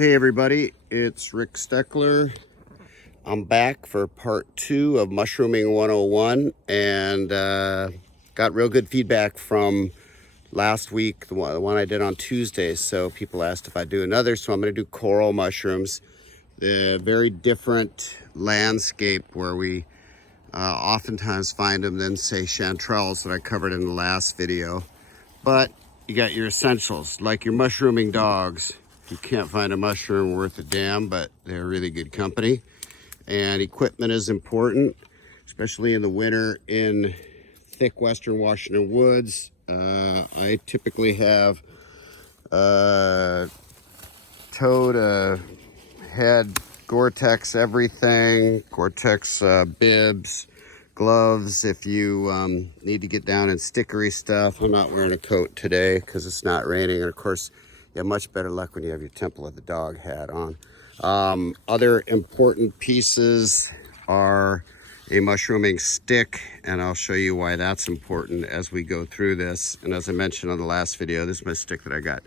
Hey everybody, it's Rick Steckler. I'm back for part 2 of Mushrooming 101 and got real good feedback from last week, the one I did on Tuesday. So people asked if I'd do another, so I'm going to do coral mushrooms. The very different landscape where we oftentimes find them than say chanterelles that I covered in the last video. But you got your essentials, like your mushrooming dogs. You can't find a mushroom worth a damn, but they're really good company. And equipment is important, especially in the winter in thick western Washington woods. I typically have toed a head Gore-Tex everything, Gore-Tex bibs, gloves if you need to get down in stickery stuff. I'm not wearing a coat today because it's not raining, and of course you have much better luck when you have your Temple of the Dog hat on. Other important pieces are a mushrooming stick, and I'll show you why that's important as we go through this. And as I mentioned on the last video, this is my stick that I got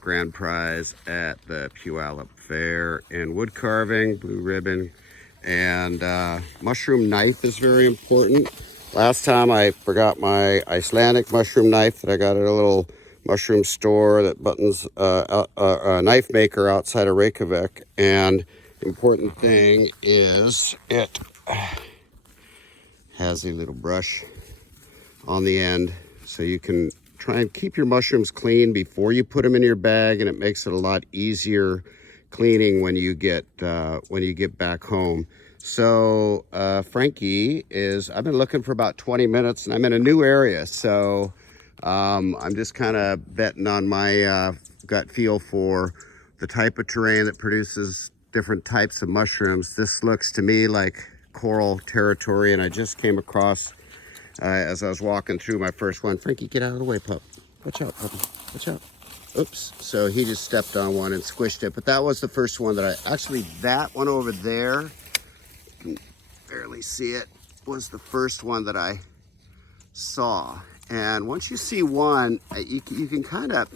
grand prize at the Puyallup Fair in wood carving, blue ribbon. And mushroom knife is very important. Last time I forgot my Icelandic mushroom knife that I got at a little mushroom store that buttons a knife maker outside of Reykjavik. And the important thing is it has a little brush on the end, so you can try and keep your mushrooms clean before you put them in your bag, and it makes it a lot easier cleaning when you get back home. So Frankie I've been looking for about 20 minutes, and I'm in a new area, so I'm just kind of betting on my gut feel for the type of terrain that produces different types of mushrooms. This looks to me like coral territory, and I just came across as I was walking through my first one. Frankie, get out of the way, pup. Watch out, puppy. Watch out. Oops. So he just stepped on one and squished it. But that was the first one that that one over there, you can barely see it, was the first one that I saw. And once you see one, you can kind of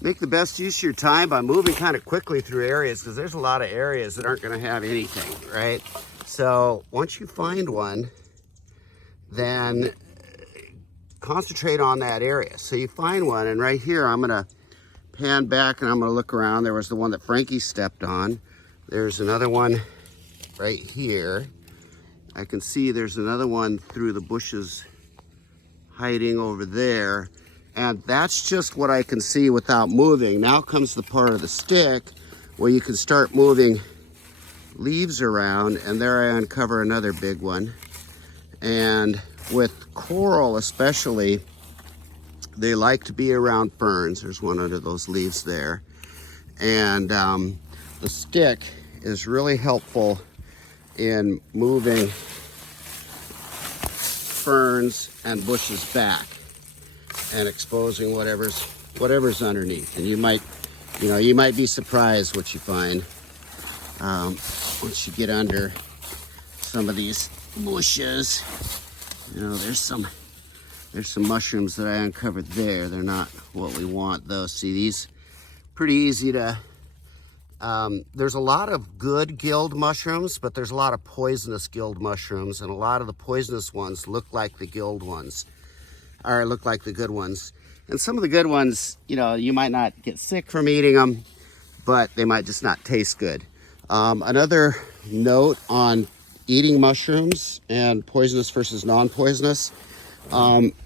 make the best use of your time by moving kind of quickly through areas, because there's a lot of areas that aren't going to have anything, right? So once you find one, then concentrate on that area. So you find one, and right here I'm gonna pan back and I'm gonna look around. There was the one that Frankie stepped on. There's another one right here. I can see there's another one through the bushes hiding over there, and that's just what I can see without moving. Now comes the part of the stick where you can start moving leaves around, and there I uncover another big one. And with coral especially, they like to be around ferns. There's one under those leaves there. And the stick is really helpful in moving ferns and bushes back and exposing whatever's underneath. And you might be surprised what you find once you get under some of these bushes. There's some mushrooms that I uncovered there. They're not what we want though. See, these pretty easy to there's a lot of good gilled mushrooms, but there's a lot of poisonous gilled mushrooms, and a lot of the poisonous ones look like the gilled ones, or look like the good ones. And some of the good ones, you might not get sick from eating them, but they might just not taste good. Another note on eating mushrooms and poisonous versus non-poisonous,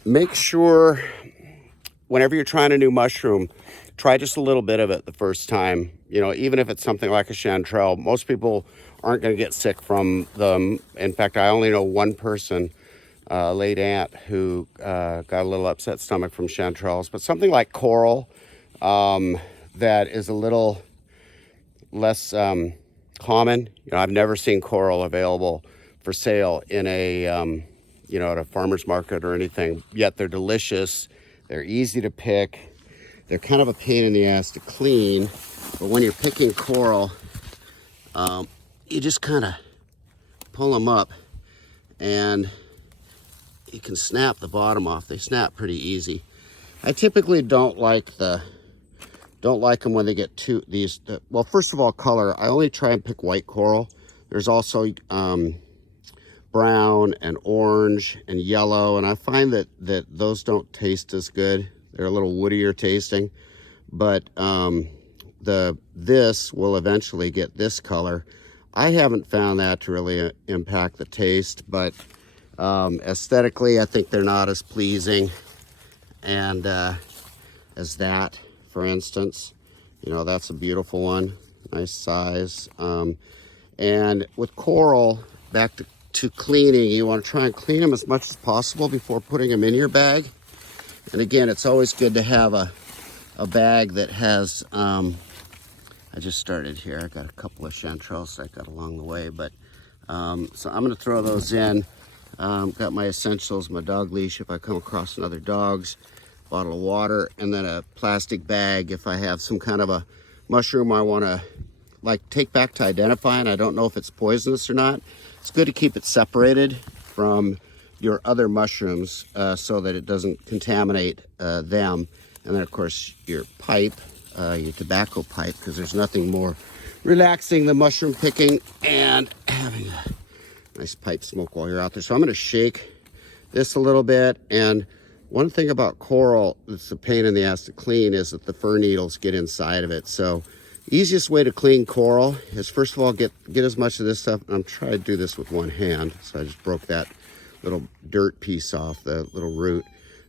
make sure whenever you're trying a new mushroom, try just a little bit of it the first time. Even if it's something like a chanterelle, most people aren't going to get sick from them. In fact, I only know one person, a late aunt, who got a little upset stomach from chanterelles. But something like coral, that is a little less common. I've never seen coral available for sale in a at a farmer's market or anything, yet they're delicious. They're easy to pick. They're kind of a pain in the ass to clean, but when you're picking coral, you just kind of pull them up and you can snap the bottom off. They snap pretty easy. I typically don't like the Don't like them when they get too, well, first of all, color. I only try and pick white coral. There's also brown and orange and yellow, and I find that those don't taste as good. They're a little woodier tasting, but this will eventually get this color. I haven't found that to really impact the taste, but aesthetically, I think they're not as pleasing and as that, for instance. You know, that's a beautiful one, nice size. And with coral, back to cleaning, you want to try and clean them as much as possible before putting them in your bag. And again, it's always good to have a bag that has, I just started here. I got a couple of chanterelles I got along the way, but so I'm going to throw those in. Got my essentials, my dog leash if I come across another dog's, bottle of water, and then a plastic bag if I have some kind of a mushroom I want to like take back to identify and I don't know if it's poisonous or not. It's good to keep it separated from your other mushrooms so that it doesn't contaminate them. And then of course your pipe, your tobacco pipe, because there's nothing more relaxing than mushroom picking and having a nice pipe smoke while you're out there. So I'm going to shake this a little bit. And one thing about coral that's a pain in the ass to clean is that the fir needles get inside of it. So easiest way to clean coral is, first of all, get as much of this stuff. I'm trying to do this with one hand, so I just broke that little dirt piece off, the little root.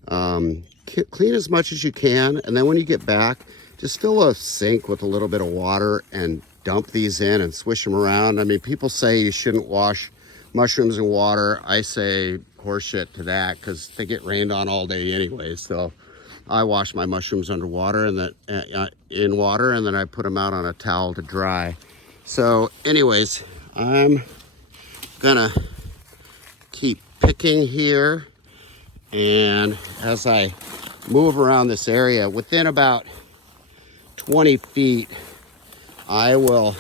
Clean as much as you can, and then when you get back, just fill a sink with a little bit of water and dump these in and swish them around. I mean, people say you shouldn't wash mushrooms in water. I say horseshit to that because they get rained on all day anyway. So I wash my mushrooms underwater and then in water, and then I put them out on a towel to dry. So anyways, I'm gonna keep picking here, and as I move around this area, within about 20 feet, I will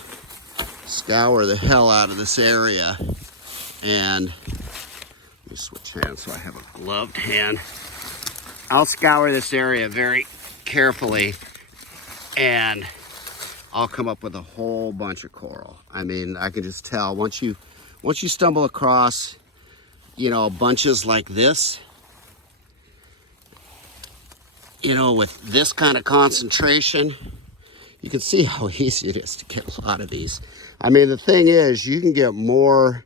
scour the hell out of this area. And let me switch hands so I have a gloved hand. I'll scour this area very carefully, and I'll come up with a whole bunch of coral. I mean, I can just tell once you stumble across, you know, bunches like this, you know, with this kind of concentration, you can see how easy it is to get a lot of these. I mean, the thing is, you can get more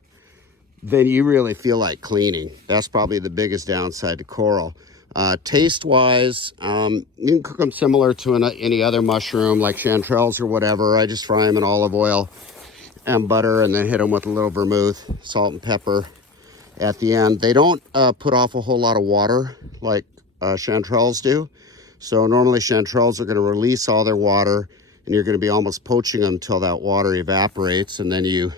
than you really feel like cleaning. That's probably the biggest downside to coral. Taste-wise, you can cook them similar to any other mushroom, like chanterelles or whatever. I just fry them in olive oil and butter, and then hit them with a little vermouth, salt and pepper at the end. They don't put off a whole lot of water like chanterelles do. So normally chanterelles are going to release all their water, and you're going to be almost poaching them until that water evaporates, and then you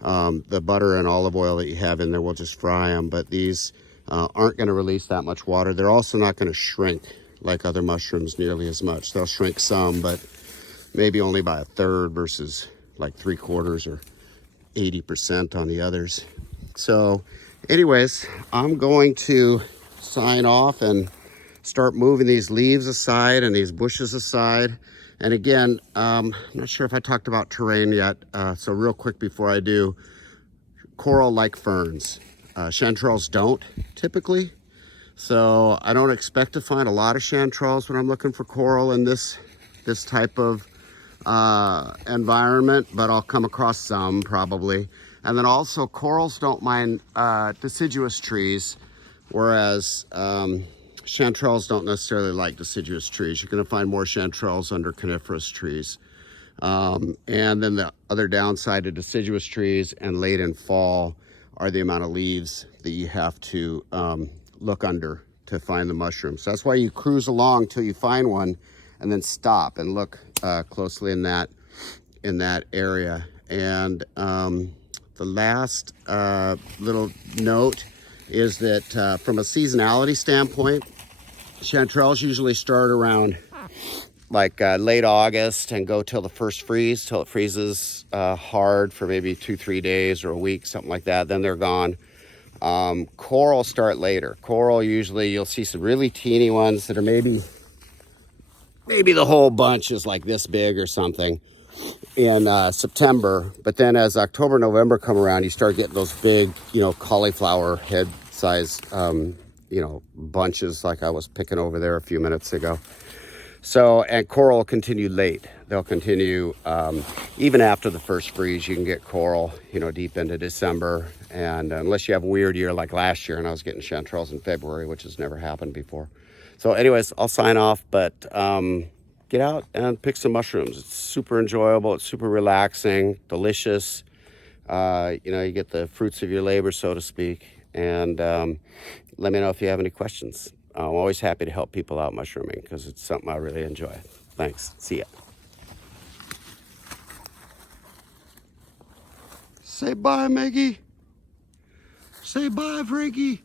the butter and olive oil that you have in there will just fry them. But these aren't going to release that much water. They're also not going to shrink like other mushrooms nearly as much. They'll shrink some, but maybe only by a third versus like 3/4 or 80% on the others. So anyways, I'm going to sign off and start moving these leaves aside and these bushes aside. And again, I'm not sure if I talked about terrain yet, so real quick before I do, coral like ferns. Chanterelles don't typically, so I don't expect to find a lot of chanterelles when I'm looking for coral in this type of environment, but I'll come across some probably. And then also, corals don't mind deciduous trees, whereas chanterelles don't necessarily like deciduous trees. You're going to find more chanterelles under coniferous trees. And then the other downside to deciduous trees and late in fall are the amount of leaves that you have to look under to find the mushrooms. So that's why you cruise along till you find one and then stop and look closely in that area. And the last little note is that from a seasonality standpoint, chanterelles usually start around like late August and go till the first freeze, till it freezes hard for maybe 2-3 days or a week, something like that. Then they're gone. Coral start later. Coral, usually you'll see some really teeny ones that are maybe maybe the whole bunch is like this big or something in September. But then as October, November come around, you start getting those big, cauliflower head size, bunches like I was picking over there a few minutes ago. So, and coral will continue late. They'll continue, even after the first freeze, you can get coral, deep into December. And unless you have a weird year like last year, and I was getting chanterelles in February, which has never happened before. So anyways, I'll sign off, but get out and pick some mushrooms. It's super enjoyable. It's super relaxing, delicious. You get the fruits of your labor, so to speak. And let me know if you have any questions. I'm always happy to help people out mushrooming because it's something I really enjoy. Thanks. See ya. Say bye, Maggie. Say bye, Frankie.